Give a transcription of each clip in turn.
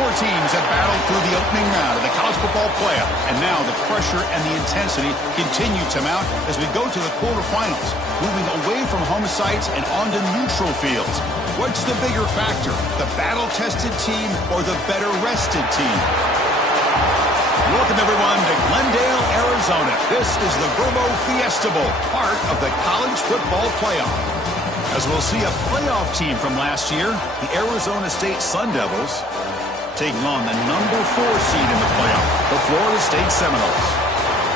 Four teams have battled through the opening round of the college football playoff, and now the pressure and the intensity continue to mount as we go to the quarterfinals, moving away from home sites and onto neutral fields. What's the bigger factor, the battle-tested team or the better-rested team? Welcome, everyone, to Glendale, Arizona. This is the Verbo Fiesta Bowl, part of the college football playoff. As we'll see a playoff team from last year, the Arizona State Sun Devils, taking on the number 4 seed in the playoff, the Florida State Seminoles.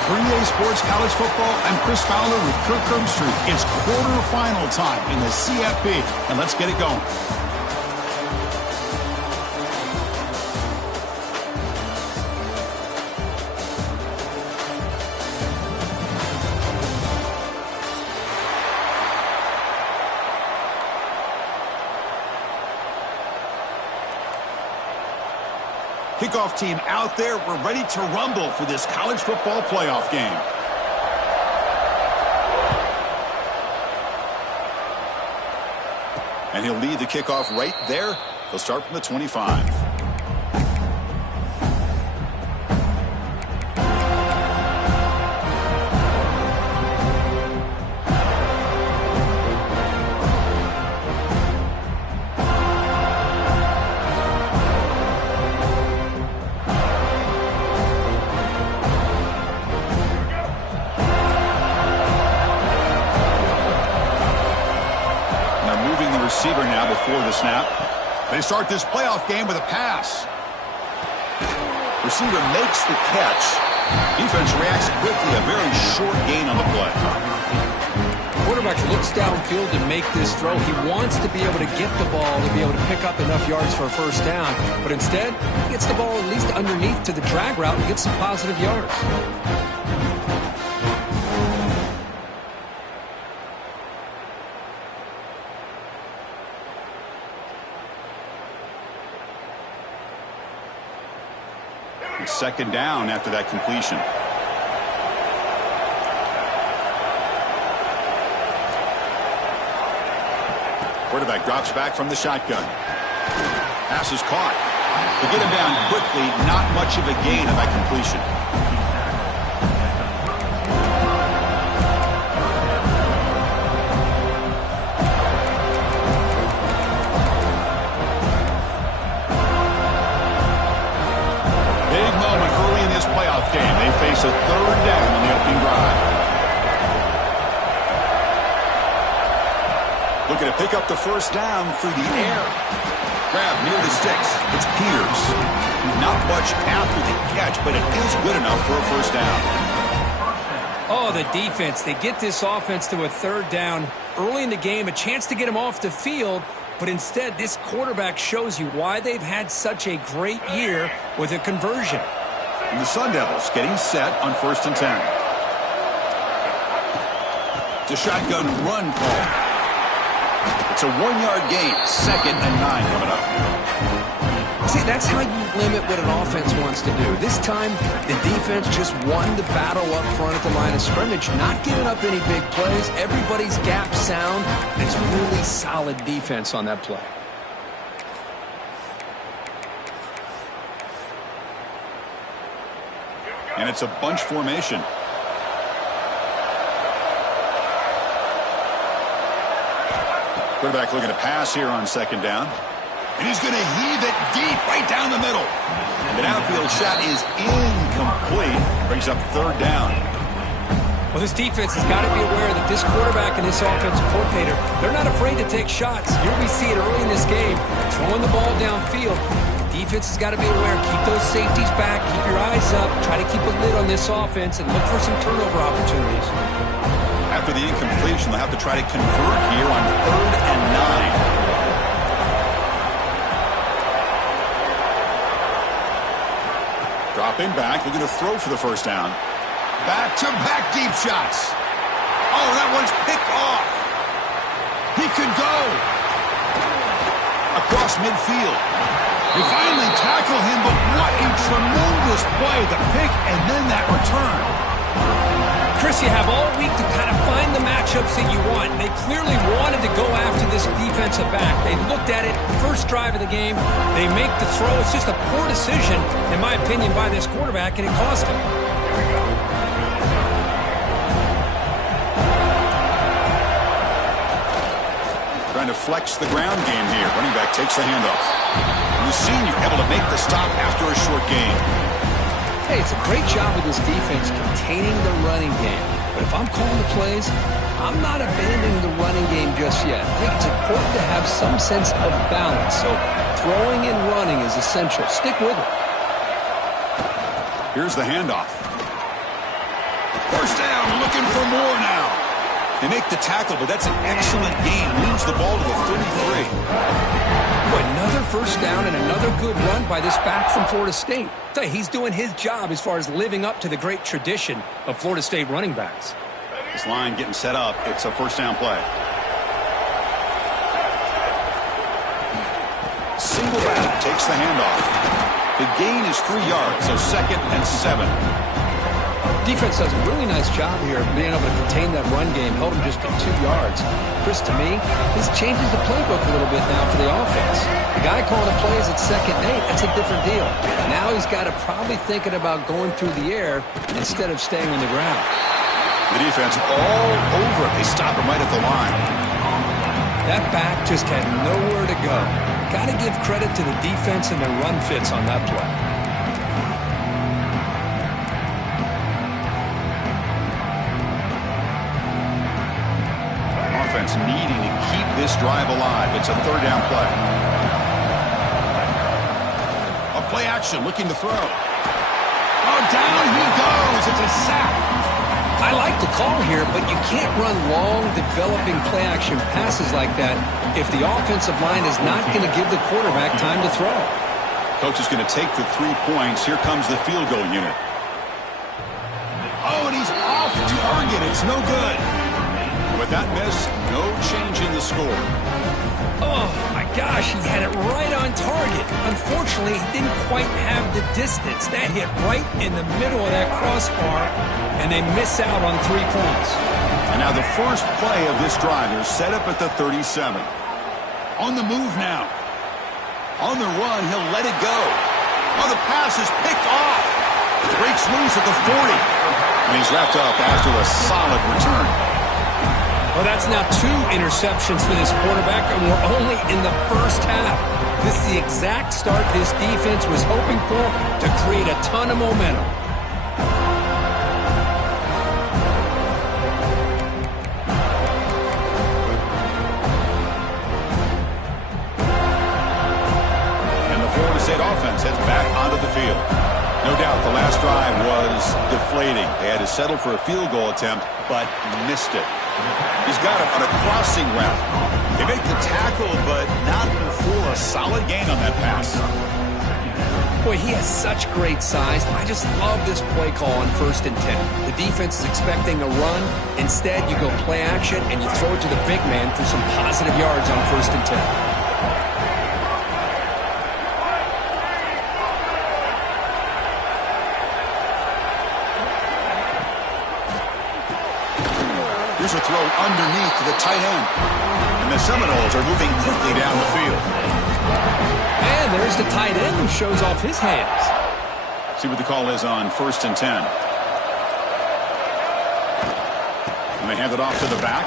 For EA Sports College Football, I'm Chris Fowler with Kirk Herbstreit. It's quarterfinal time in the CFP, and let's get it going. Kickoff team out there. We're ready to rumble for this college football playoff game. And he'll lead the kickoff right there. He'll start from the 25. Receiver now before the snap. They start this playoff game with a pass. Receiver makes the catch. Defense reacts quickly. A very short gain on the play. Quarterback looks downfield to make this throw. He wants to be able to get the ball to be able to pick up enough yards for a first down. But instead, he gets the ball at least underneath to the drag route and gets some positive yards. Second down after that completion. Quarterback drops back from the shotgun. Pass is caught. To get him down quickly, not much of a gain on that completion. Playoff game. They face a third down on the opening drive. Looking to pick up the first down through the air. Grab near the sticks. It's Peters. Not much after the catch, but it is good enough for a first down. Oh, the defense. They get this offense to a third down early in the game, a chance to get him off the field, but instead this quarterback shows you why they've had such a great year with a conversion. And the Sun Devils getting set on 1st and 10. It's a shotgun run call. It's a 1-yard gain. 2nd and 9 coming up. See, that's how you limit what an offense wants to do. This time, the defense just won the battle up front at the line of scrimmage, not giving up any big plays. Everybody's gap sound. It's really solid defense on that play. And it's a bunch formation. Quarterback looking to pass here on 2nd down. And he's going to heave it deep right down the middle. And the downfield shot is incomplete. Brings up 3rd down. Well, this defense has got to be aware that this quarterback and this offensive coordinator, they're not afraid to take shots. Here we see it early in this game, throwing the ball downfield. Defense has got to be aware. Keep those safeties back. Keep your eyes up. Try to keep a lid on this offense and look for some turnover opportunities. After the incompletion, they'll have to try to convert here on 3rd and 9. Dropping back. Looking to throw for the first down. Back-to-back deep shots. Oh, that one's picked off. He could go. Across midfield. They finally tackle him, but what a tremendous play. The pick and then that return. Chris, you have all week to kind of find the matchups that you want. They clearly wanted to go after this defensive back. They looked at it, first drive of the game. They make the throw. It's just a poor decision, in my opinion, by this quarterback, and it cost him. Trying to flex the ground game here. Running back takes the handoff. The senior able to make the stop after a short gain. Hey, it's a great job of this defense containing the running game. But if I'm calling the plays, I'm not abandoning the running game just yet. I think it's important to have some sense of balance. So throwing and running is essential. Stick with it. Here's the handoff. First down, looking for more now. They make the tackle, but that's an excellent gain. Moves the ball to the 33. Another first down and another good run by this back from Florida State. He's doing his job as far as living up to the great tradition of Florida State running backs. This line getting set up. It's a first down play. Single back takes the handoff. The gain is 3 yards, so 2nd and 7. Defense does a really nice job here of being able to contain that run game, held him just to 2 yards. Chris, to me, this changes the playbook a little bit now for the offense. The guy calling the plays at 2nd and 8, that's a different deal. Now he's got to probably thinking about going through the air instead of staying on the ground. The defense all over it. They stop him right at the line. That back just had nowhere to go. Got to give credit to the defense and their run fits on that play. Needing to keep this drive alive. It's a 3rd down play. A play action, looking to throw. Oh, down he goes. It's a sack. I like the call here, but you can't run long, developing play action passes like that if the offensive line is not going to give the quarterback time to throw. Coach is going to take the 3 points. Here comes the field goal unit. Oh, and he's off target. It's no good. With that miss, no change in the score. Oh, my gosh, he had it right on target. Unfortunately, he didn't quite have the distance. That hit right in the middle of that crossbar, and they miss out on 3 points. And now the first play of this drive is set up at the 37. On the move now. On the run, he'll let it go. Oh, the pass is picked off. Breaks loose at the 40. And he's wrapped up after a solid return. Well, that's now 2 interceptions for this quarterback, and we're only in the first half. This is the exact start this defense was hoping for to create a ton of momentum. And the Florida State offense heads back onto the field. No doubt the last drive was deflating. They had to settle for a field goal attempt, but missed it. He's got him on a crossing route. They make the tackle, but not before a solid gain on that pass. Boy, he has such great size. I just love this play call on 1st and 10. The defense is expecting a run. Instead, you go play action, and you throw it to the big man for some positive yards on 1st and 10. Here's a throw underneath to the tight end. And the Seminoles are moving quickly down the field. And there's the tight end who shows off his hands. See what the call is on 1st and 10. And they hand it off to the back.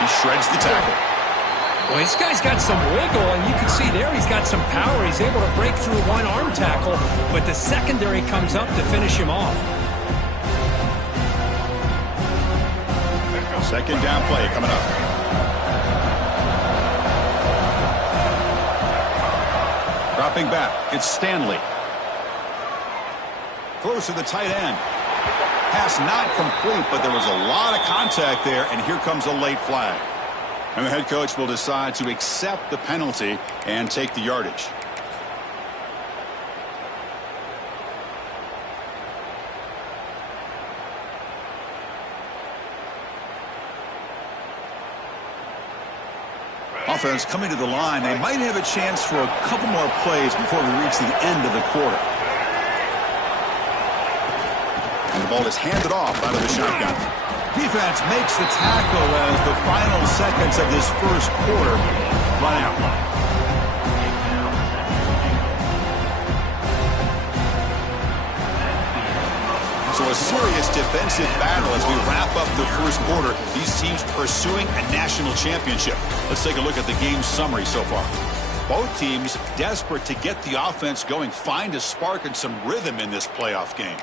He shreds the tackle. Well, this guy's got some wiggle, and you can see there he's got some power. He's able to break through one arm tackle, but the secondary comes up to finish him off. 2nd down play coming up. Dropping back, it's Stanley. Throws to the tight end. Pass not complete, but there was a lot of contact there, and here comes a late flag. And the head coach will decide to accept the penalty and take the yardage. Offense coming to the line. They might have a chance for a couple more plays before we reach the end of the quarter. ball is handed off out of the shotgun. Defense makes the tackle as the final seconds of this first quarter run out. So a serious defensive battle as we wrap up the first quarter. These teams pursuing a national championship. Let's take a look at the game summary so far. Both teams desperate to get the offense going, find a spark and some rhythm in this playoff game.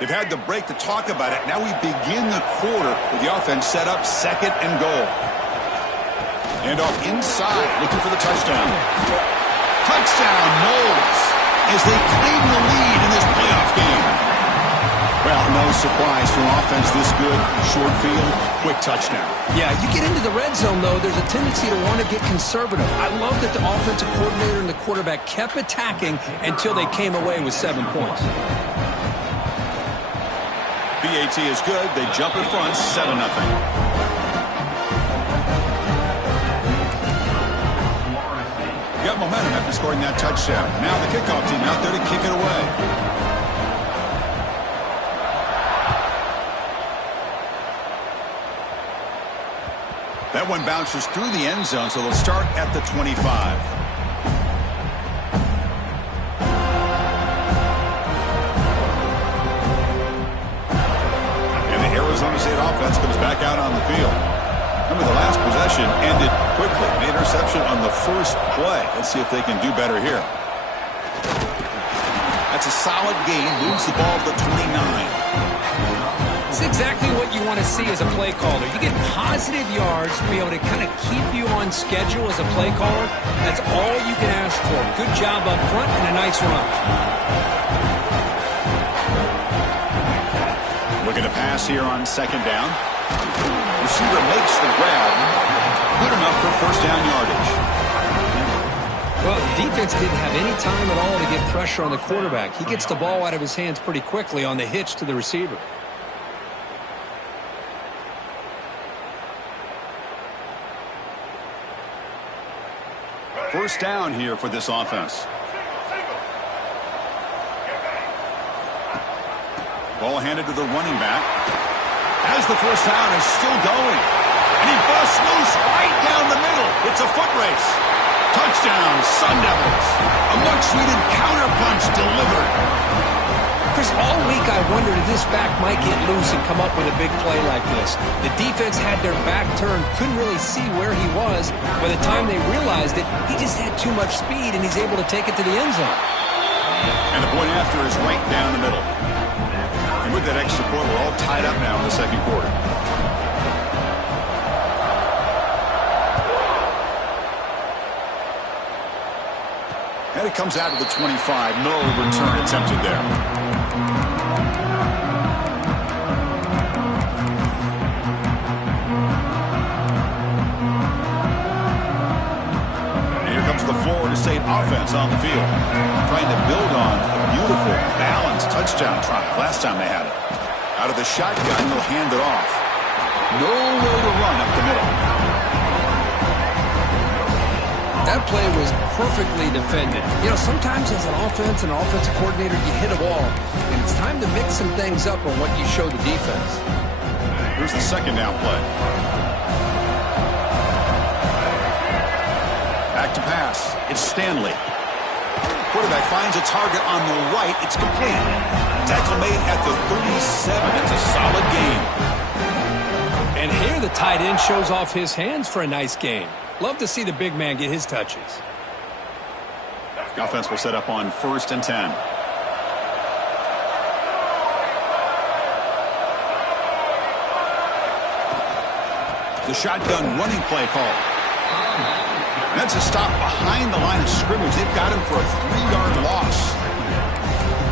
They've had the break to talk about it. Now we begin the quarter with the offense set up, second and goal. And off inside, looking for the touchdown. Touchdown, Knowles, as they claim the lead in this playoff game. Well, no surprise for an offense this good. Short field, quick touchdown. Yeah, you get into the red zone, though, there's a tendency to want to get conservative. I love that the offensive coordinator and the quarterback kept attacking until they came away with 7 points. BAT is good. They jump in front, 7-0. Got momentum after scoring that touchdown. Now the kickoff team out there to kick it away. That one bounces through the end zone, so they'll start at the 25. Arizona State offense comes back out on the field. Remember, the last possession ended quickly. An interception on the first play. Let's see if they can do better here. That's a solid gain. Moves the ball to the 29. It's exactly what you want to see as a play caller. You get positive yards to be able to kind of keep you on schedule as a play caller. That's all you can ask for. Good job up front and a nice run. Looking to pass here on second down. Receiver makes the grab. Good enough for first down yardage. Well, the defense didn't have any time at all to get pressure on the quarterback. He gets the ball out of his hands pretty quickly on the hitch to the receiver. First down here for this offense. Ball handed to the running back. As the first down is still going. And he busts loose right down the middle. It's a foot race. Touchdown, Sun Devils. A much-needed counterpunch delivered. Chris, all week I wondered if this back might get loose and come up with a big play like this. The defense had their back turned, couldn't really see where he was. By the time they realized it, he just had too much speed, and he's able to take it to the end zone. And the point after is right down the middle. With that extra point, we're all tied up now in the second quarter. And it comes out to the 25. No return attempted there. And here comes the Florida State offense on the field. Trying to build on a beautiful, balanced touchdown drive last time they had it. Out of the shotgun, they'll hand it off. Nowhere to run up the middle. That play was perfectly defended. You know, sometimes as an offense and an offensive coordinator, you hit a wall, and it's time to mix some things up on what you show the defense. Here's the second down play. Back to pass. It's Stanley. Quarterback finds a target on the right. It's complete. Tackle made at the 37. It's a solid gain. And here the tight end shows off his hands for a nice gain. Love to see the big man get his touches. The offense will set up on 1st and 10. The shotgun running play call. And that's a stop behind the line of scrimmage. They've got him for a 3-yard loss.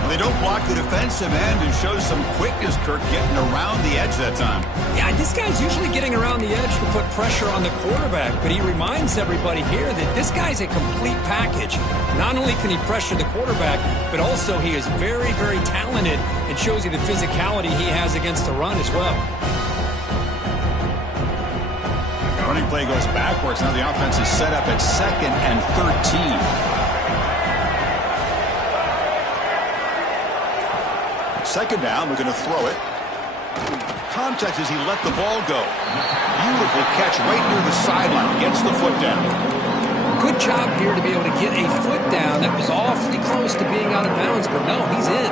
They don't block the defensive end and show some quickness, Kirk, getting around the edge that time. Yeah, this guy's usually getting around the edge to put pressure on the quarterback, but he reminds everybody here that this guy's a complete package. Not only can he pressure the quarterback, but also he is very, very talented and shows you the physicality he has against the run as well. Running play goes backwards. Now the offense is set up at 2nd and 13. Second down, we're going to throw it. Contact as he let the ball go. Beautiful catch right near the sideline. Gets the foot down. Good job here to be able to get a foot down. That was awfully close to being out of bounds, but no, he's in.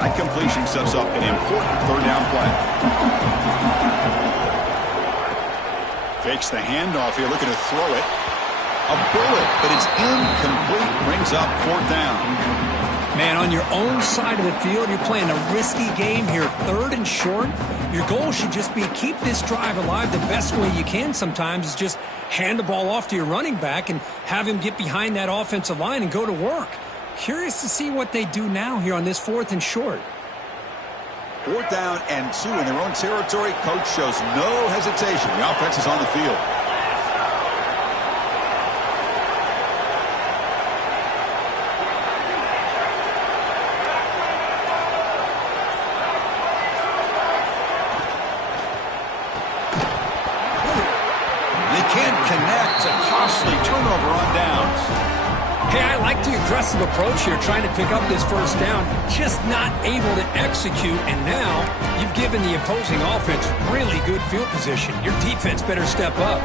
That completion sets up an important third down play. Fakes the handoff here, looking to throw it. A bullet, but it's incomplete. Brings up 4th down. Man, on your own side of the field, you're playing a risky game here. 3rd and short. Your goal should just be keep this drive alive the best way you can sometimes is just hand the ball off to your running back and have him get behind that offensive line and go to work. Curious to see what they do now here on this 4th and short. 4th down and 2 in their own territory. Coach shows no hesitation. The offense is on the field. Turnover on downs. Hey, I like the aggressive approach here, trying to pick up this first down, just not able to execute, and now you've given the opposing offense really good field position. Your defense better step up.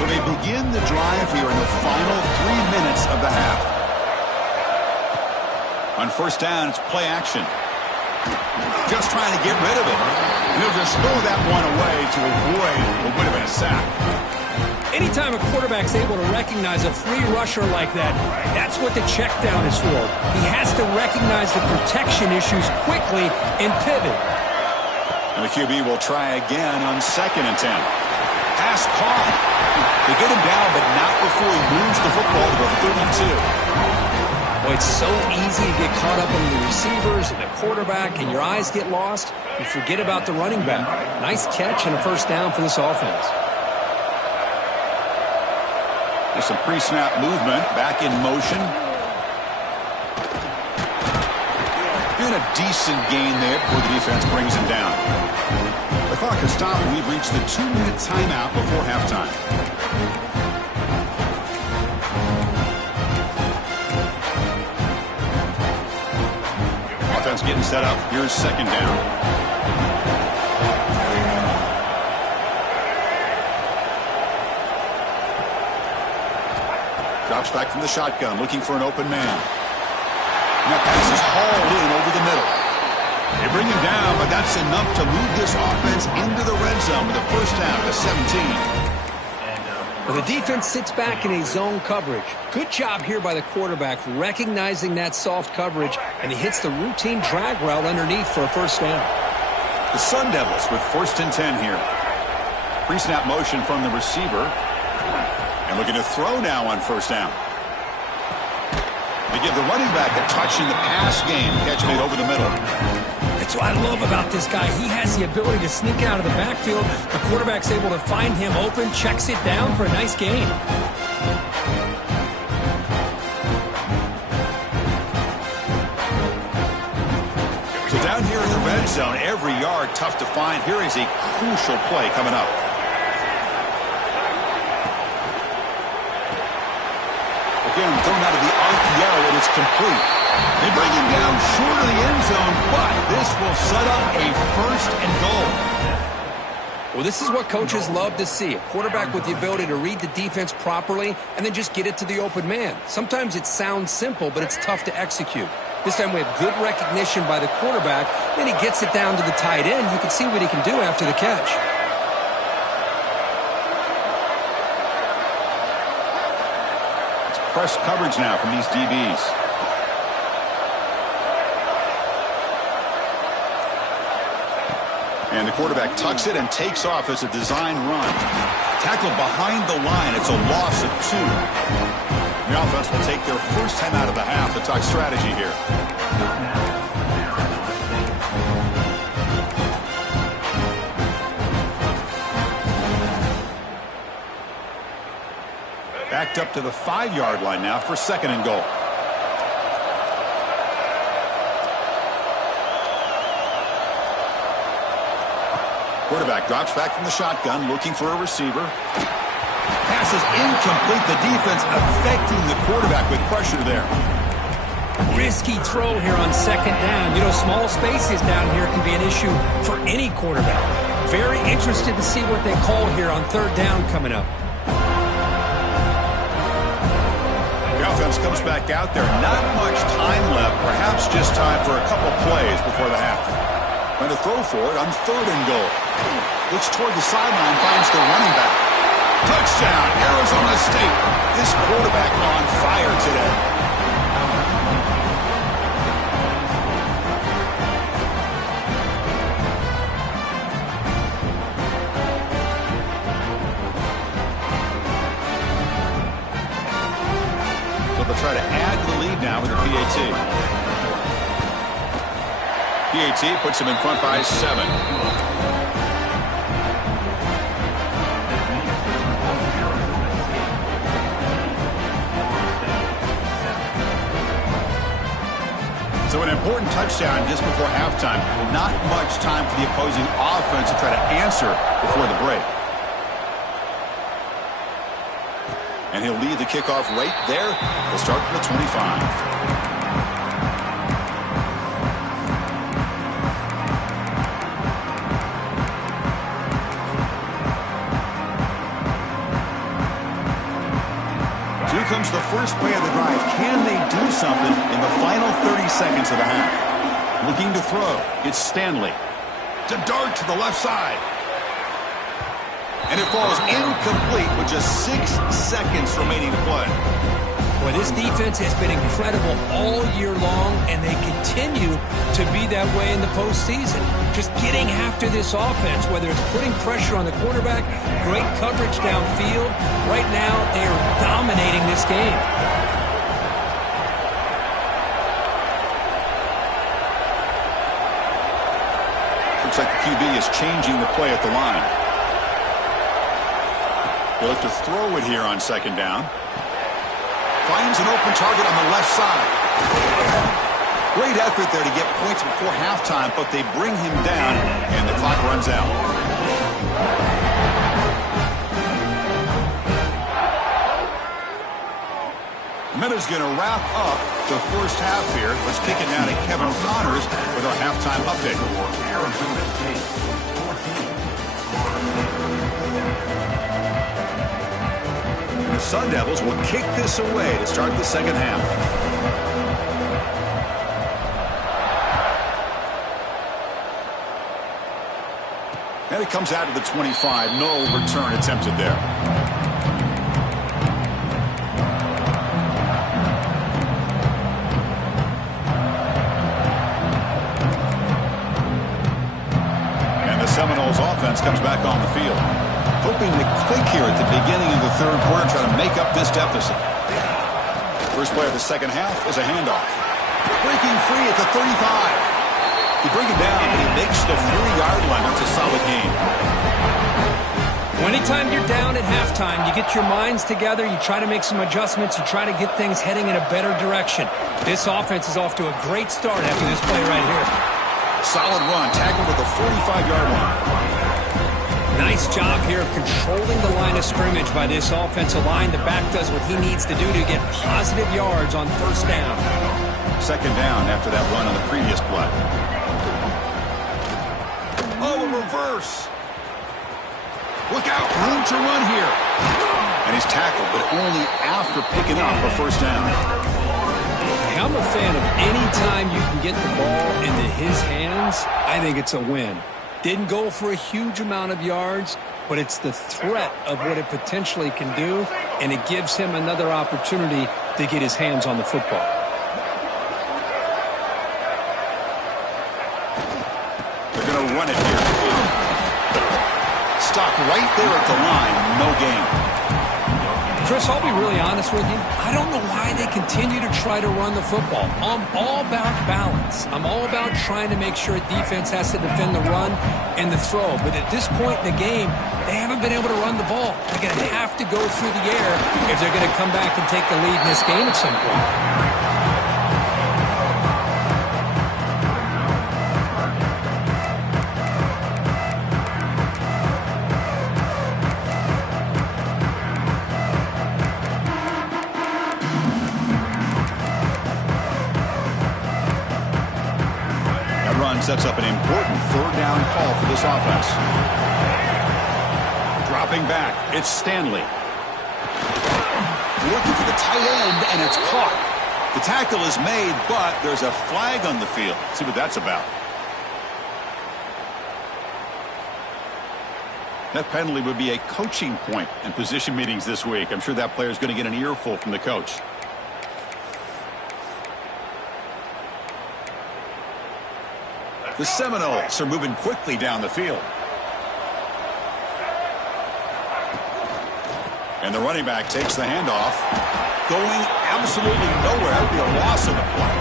So they begin the drive here in the final 3 minutes of the half. On first down, it's play action. Just trying to get rid of it. And he'll just throw that one away to avoid what would have been a sack. Anytime a quarterback's able to recognize a free rusher like that, that's what the check down is for. He has to recognize the protection issues quickly and pivot. And the QB will try again on 2nd and 10. Pass caught. They get him down, but not before he moves the football to the 32. Well, it's so easy to get caught up in the receivers and the quarterback, and your eyes get lost. You forget about the running back. Nice catch and a first down for this offense. There's some pre-snap movement. Back in motion. And a decent gain there before the defense brings him down. The clock has stopped, and we've reached the 2-minute timeout before halftime. Getting set up. Here's 2nd down. Drops back from the shotgun, looking for an open man. And that pass is hauled in over the middle. They bring him down, but that's enough to move this offense into the red zone with a first down to 17. Well, the defense sits back in a zone coverage. Good job here by the quarterback recognizing that soft coverage, and he hits the routine drag route underneath for a first down. The Sun Devils with 1st and 10 here. Pre-snap motion from the receiver. And looking to throw now on first down. They give the running back a touch in the pass game. Catch made over the middle. That's what I love about this guy. He has the ability to sneak out of the backfield. The quarterback's able to find him open, checks it down for a nice gain. So down here in the red zone, every yard tough to find. Here is a crucial play coming up. Again, thrown out of the RPO, and it's complete. They bring him down short of the end zone, but this will set up a 1st and goal. Well, this is what coaches love to see. A quarterback with the ability to read the defense properly and then just get it to the open man. Sometimes it sounds simple, but it's tough to execute. This time we have good recognition by the quarterback. Then he gets it down to the tight end. You can see what he can do after the catch. Press coverage now from these DBs. And the quarterback tucks it and takes off as a design run. Tackled behind the line. It's a loss of 2. The offense will take their first time out of the half to talk strategy here. Backed up to the 5-yard line now for 2nd and goal. Quarterback drops back from the shotgun, looking for a receiver. Pass is incomplete. The defense affecting the quarterback with pressure there. Risky throw here on 2nd down. You know, small spaces down here can be an issue for any quarterback. Very interested to see what they call here on 3rd down coming up. The offense comes back out there. Not much time left. Perhaps just time for a couple plays before the half. Trying to throw for it on 3rd and goal. Looks toward the sideline, finds the running back. Touchdown, Arizona State. This quarterback on fire today. So they'll try to add to the lead now with their PAT. PAT puts him in front by 7. So an important touchdown just before halftime. Not much time for the opposing offense to try to answer before the break. And he'll lead the kickoff right there. He'll start from the 25. Here comes the first play of the drive. Can they do something in the final 30 seconds of the half? Looking to throw. It's Stanley. To dart to the left side. And it falls incomplete with just 6 seconds remaining to play. Boy, this defense has been incredible all year long, and they continue to be that way in the postseason. Just getting after this offense, whether it's putting pressure on the quarterback, great coverage downfield. Right now, they are dominating this game. Looks like the QB is changing the play at the line. They look to throw it here on 2nd down. Finds an open target on the left side. Great effort there to get points before halftime, but they bring him down, and the clock runs out. The minute's going to wrap up the first half here. Let's kick it now to Kevin Connors with our halftime update. The Sun Devils will kick this away to start the second half. And it comes out to the 25. No return attempted there. And the Seminoles offense comes back on the field. Hoping to click here at the beginning of the third quarter, try to make up this deficit. First play of the second half is a handoff. Breaking free at the 35. He brings it down, but he makes the 40-yard line. That's a solid gain. Well, anytime you're down at halftime, you get your minds together, you try to make some adjustments, you try to get things heading in a better direction. This offense is off to a great start after this play right here. Solid run, tackled at the 45-yard line. Nice job here of controlling the line of scrimmage by this offensive line. The back does what he needs to do to get positive yards on 1st down. 2nd down after that run on the previous play. Oh, a reverse. Look out, room to run here. And he's tackled, but only after picking up a 1st down. I'm a fan of any time you can get the ball into his hands. I think it's a win. Didn't go for a huge amount of yards, but it's the threat of what it potentially can do, and it gives him another opportunity to get his hands on the football. They're going to run it here. Stopped right there at the line. No gain. Chris, I'll be really honest with you. I don't know why they continue to try to run the football. I'm all about balance. I'm all about trying to make sure defense has to defend the run and the throw. But at this point in the game, they haven't been able to run the ball. They're going to have to go through the air if they're going to come back and take the lead in this game at some point. Sets up an important third down call for this offense. Dropping back, it's Stanley. Looking for the tight end, and it's caught. The tackle is made, but there's a flag on the field. Let's see what that's about. That penalty would be a coaching point in position meetings this week. I'm sure that player is going to get an earful from the coach. The Seminoles are moving quickly down the field. And the running back takes the handoff. Going absolutely nowhere. That would be a loss of the play.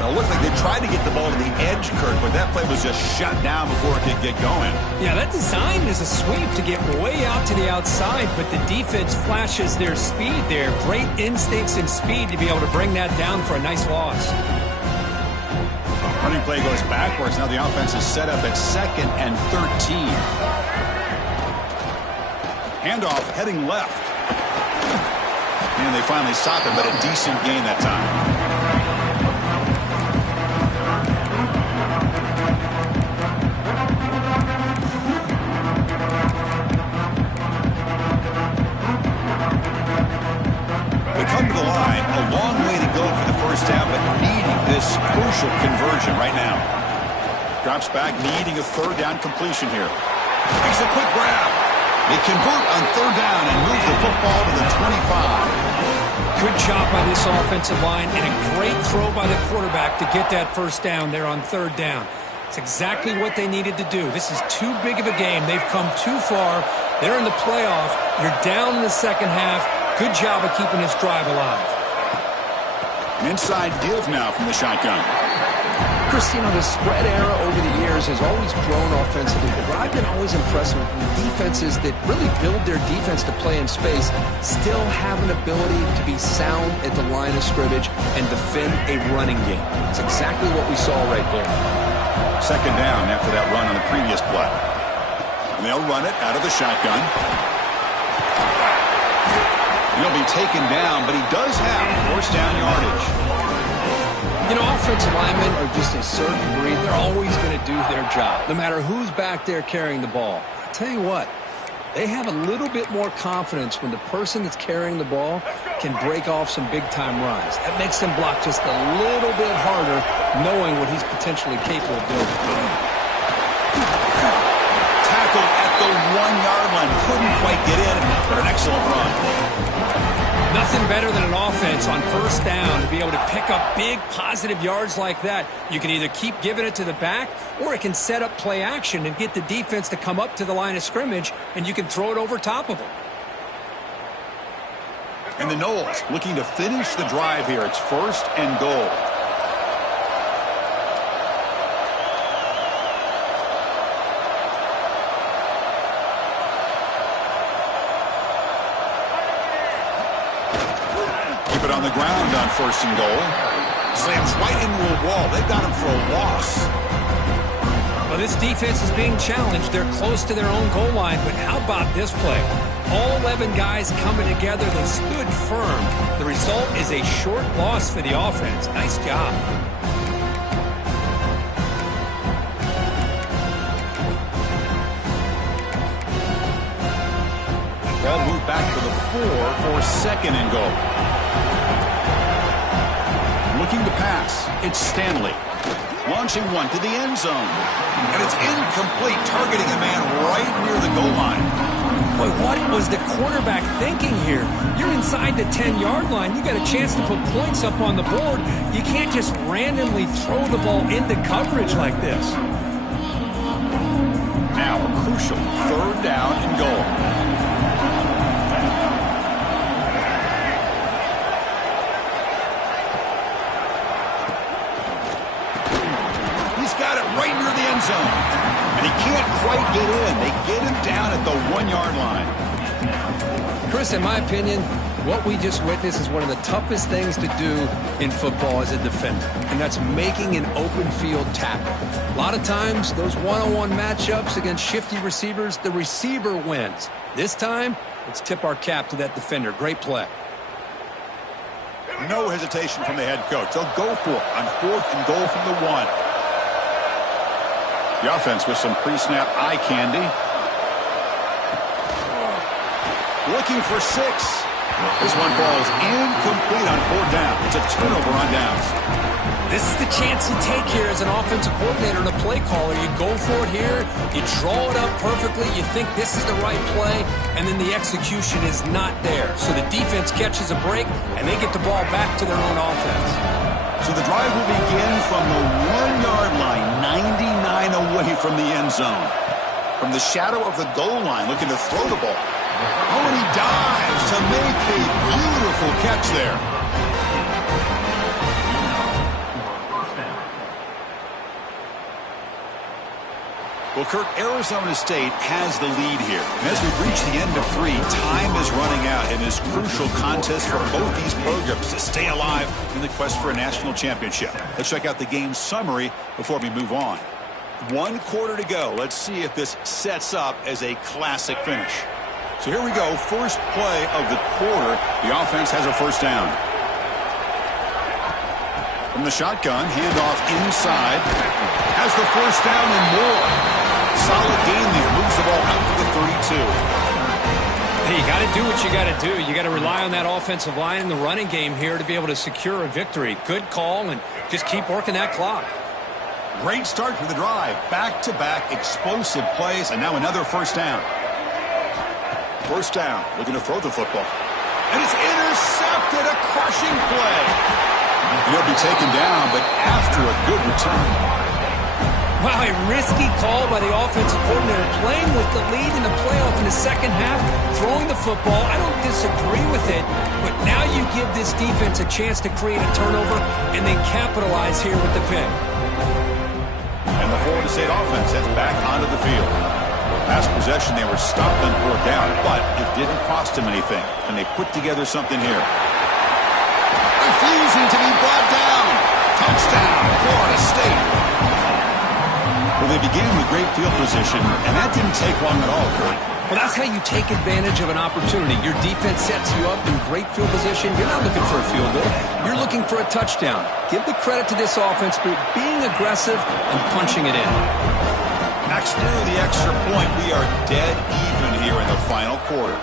Now, it looked like they tried to get the ball to the edge, Kurt, but that play was just shut down before it could get going. Yeah, that design is a sweep to get way out to the outside, but the defense flashes their speed there. Great instincts and speed to be able to bring that down for a nice loss. Running play goes backwards. Now the offense is set up at 2nd and 13. Handoff heading left. And they finally stop him, but a decent gain that time. They come to the line. A long way to go for the first down, but needing this crucial conversion right now. Drops back, needing a third down completion here. Makes a quick grab. They convert on third down and move the football to the 25. Good job by this offensive line and a great throw by the quarterback to get that first down there on third down. It's exactly what they needed to do. This is too big of a game. They've come too far. They're in the playoff. You're down in the second half. Good job of keeping this drive alive. An inside give now from the shotgun. Chris, you know, the spread era over the years has always grown offensively, but what I've been always impressed with defenses that really build their defense to play in space still have an ability to be sound at the line of scrimmage and defend a running game. It's exactly what we saw right there. Second down after that run on the previous play. And they'll run it out of the shotgun. He'll be taken down, but he does have first down yardage. You know, offensive linemen are just a certain breed. They're always going to do their job, no matter who's back there carrying the ball. I tell you what, they have a little bit more confidence when the person that's carrying the ball can break off some big-time runs. That makes them block just a little bit harder, knowing what he's potentially capable of doing. Tackled at the 1-yard line. Couldn't quite get in, but an excellent run. Nothing better than an offense on first down to be able to pick up big positive yards like that. You can either keep giving it to the back, or it can set up play action and get the defense to come up to the line of scrimmage, and you can throw it over top of them. And the Noles looking to finish the drive here. It's first and goal. On the ground on first and goal. Slams right into a wall. They've got him for a loss. Well, this defense is being challenged. They're close to their own goal line, but how about this play? All 11 guys coming together. They stood firm. The result is a short loss for the offense. Nice job. Ball moved back to the 4 for second and goal. Looking to pass. It's Stanley. Launching one to the end zone. And it's incomplete, targeting a man right near the goal line. Boy, what was the quarterback thinking here? You're inside the 10-yard line. You got a chance to put points up on the board. You can't just randomly throw the ball into coverage like this. Now a crucial third down and goal. He can't quite get in. They get him down at the 1-yard line. Chris, in my opinion, what we just witnessed is one of the toughest things to do in football as a defender, and that's making an open field tackle. A lot of times, those one-on-one matchups against shifty receivers, the receiver wins. This time, let's tip our cap to that defender. Great play. No hesitation from the head coach. They'll go for it on 4th and goal from the 1. The offense with some pre-snap eye candy. Looking for 6. This one falls incomplete on 4th down. It's a turnover on downs. This is the chance you take here as an offensive coordinator and a play caller. You go for it here. You draw it up perfectly. You think this is the right play, and then the execution is not there. So the defense catches a break, and they get the ball back to their own offense. So the drive will begin from the 1-yard line, 99 away from the end zone. From the shadow of the goal line, looking to throw the ball. Oh, and he dives to make a beautiful catch there. Well, Kirk, Arizona State has the lead here. And as we've reached the end of 3, time is running out in this crucial contest for both these programs to stay alive in the quest for a national championship. Let's check out the game summary before we move on. 1 quarter to go. Let's see if this sets up as a classic finish. So here we go. First play of the quarter. The offense has a first down. From the shotgun, handoff inside. Has the first down and more. Solid gain there. Moves the ball out to the 32. Hey, you got to do what you got to do. You got to rely on that offensive line in the running game here to be able to secure a victory. Good call, and just keep working that clock. Great start for the drive. Back-to-back explosive plays, and now another first down. First down, looking to throw the football. And it's intercepted, a crushing play. He'll be taken down, but after a good return. Wow, a risky call by the offensive coordinator, playing with the lead in the playoff in the second half, throwing the football. I don't disagree with it, but now you give this defense a chance to create a turnover, and they capitalize here with the pick. And the Florida State offense heads back onto the field. Last possession, they were stopped on 4th down, but it didn't cost them anything, and they put together something here. Refusing to be brought down. Touchdown, Florida State. Well, they began with great field position, and that didn't take long at all, Kurt. Well, that's how you take advantage of an opportunity. Your defense sets you up in great field position. You're not looking for a field goal. You're looking for a touchdown. Give the credit to this offense for being aggressive and punching it in. Next to the extra point, we are dead even here in the final quarter.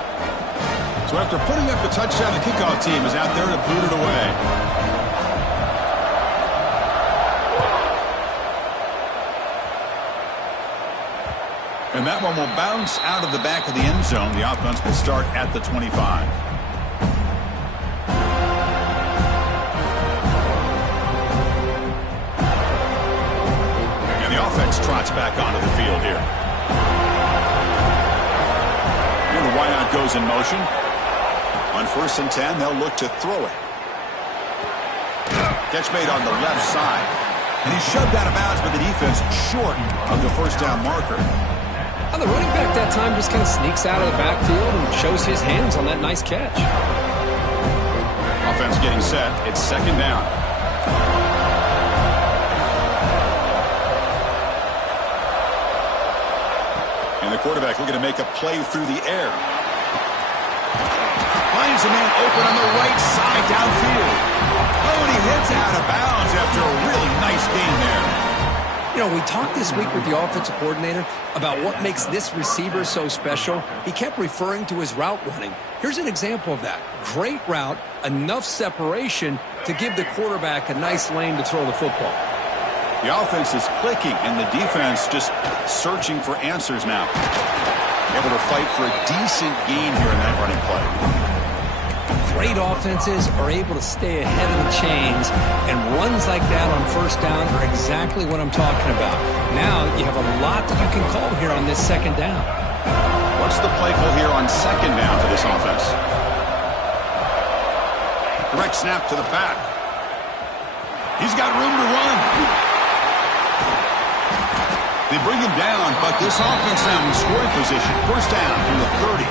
So after putting up the touchdown, the kickoff team is out there to boot it away. And that one will bounce out of the back of the end zone. The offense will start at the 25. And the offense trots back onto the field here. And the wideout goes in motion. On 1st and 10, they'll look to throw it. Catch made on the left side. And he's shoved out of bounds by the defense short of the first down marker. Well, the running back that time just kind of sneaks out of the backfield and shows his hands on that nice catch. Offense getting set. It's 2nd down. And the quarterback looking to make a play through the air. Finds a man open on the right side downfield. Oh, and he hits out of bounds after a really nice gain there. You know, we talked this week with the offensive coordinator about what makes this receiver so special. He kept referring to his route running. Here's an example of that. Great route, enough separation to give the quarterback a nice lane to throw the football. The offense is clicking, and the defense just searching for answers now. Able to fight for a decent gain here in that running play. Great offenses are able to stay ahead of the chains, and runs like that on 1st down are exactly what I'm talking about. Now you have a lot that you can call here on this 2nd down. What's the play call here on 2nd down for this offense? Direct snap to the back. He's got room to run. They bring him down, but this offense now in scoring position. First down from the 30.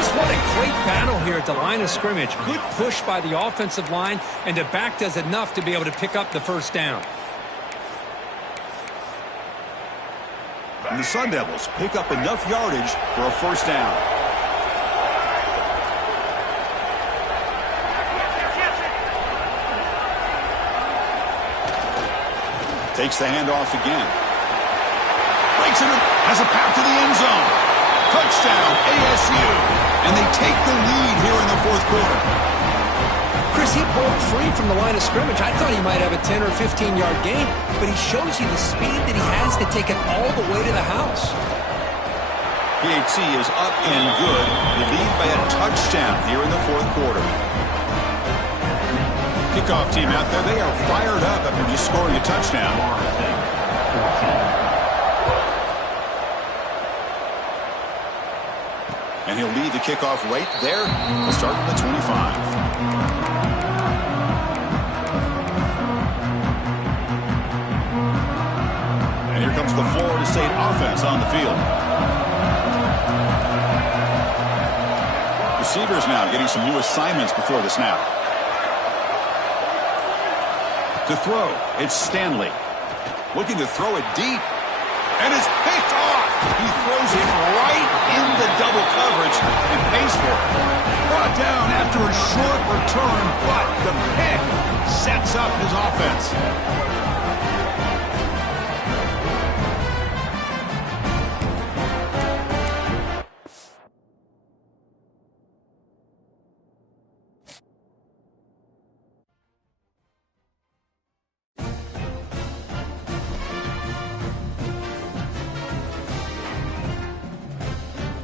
Just what a great battle here at the line of scrimmage. Good push by the offensive line, and the back does enough to be able to pick up the first down. And the Sun Devils pick up enough yardage for a first down. Takes the handoff again. Breaks it, has a path to the end zone. Touchdown, ASU. And they take the lead here in the fourth quarter. Chris, he broke free from the line of scrimmage. I thought he might have a 10 or 15-yard gain, but he shows you the speed that he has to take it all the way to the house. PHC is up and good. They lead by a touchdown here in the fourth quarter. Kickoff team out there, they are fired up after just scoring a touchdown. And he'll lead the kickoff right there. We'll start from the 25. And here comes the Florida State offense on the field. Receivers now getting some new assignments before the snap. To throw, it's Stanley. Looking to throw it deep. And it's picked off. He throws it right in the double coverage and pays for it. Brought down after a short return, but the pick sets up his offense.